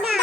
Mama.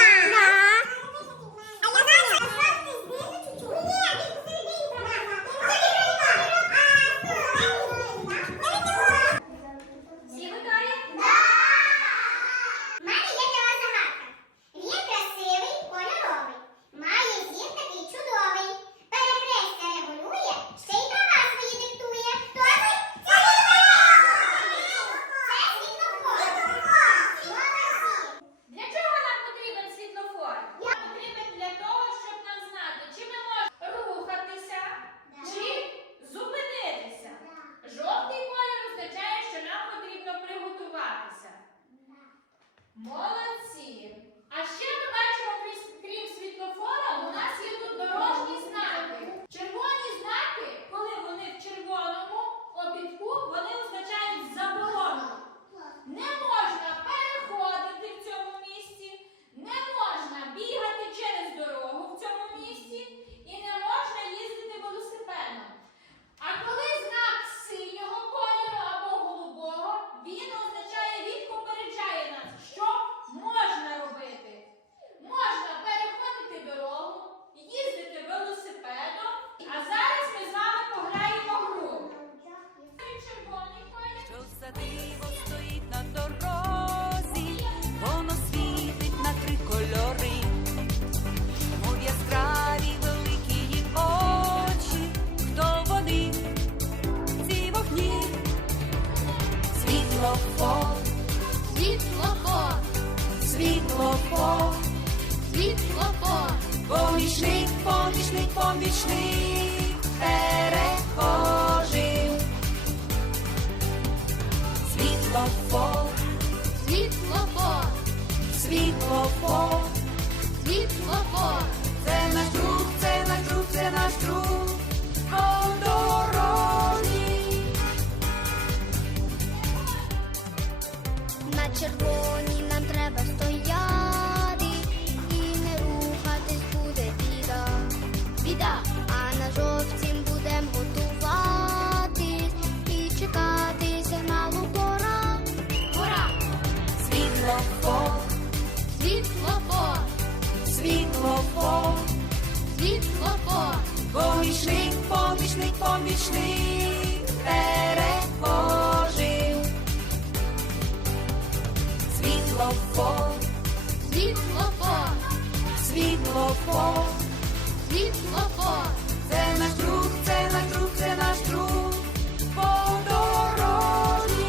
світлофор, світлофор, світлофор, світлофор, помічник, помічник, помічник, перехожим. Світлофор, світлофор, світлофор, світлофор. На червоній нам треба стояти. І не рухатись буде біда. біда, А на жовтім будем готуватись і чекати сигналу пора. пора, Світлофор, світлофор, світлофор, світлофор, помічник, помічник, помічник світлофор, світлофор, це наш друг, це наш друг, це наш друг. По дорозі.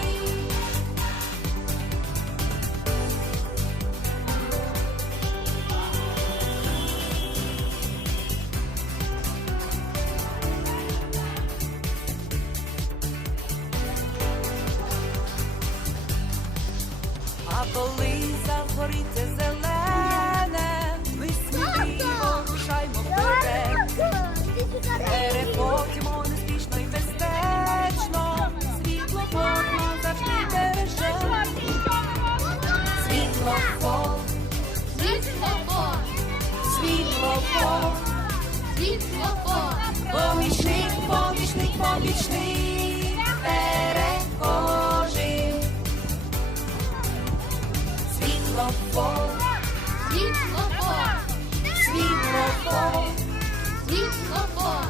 А коли загориться зелене, світлофор, світлофор, помічник, помічник, помічник, перехожий. Світлофор, світлофор, світлофор, світлофор,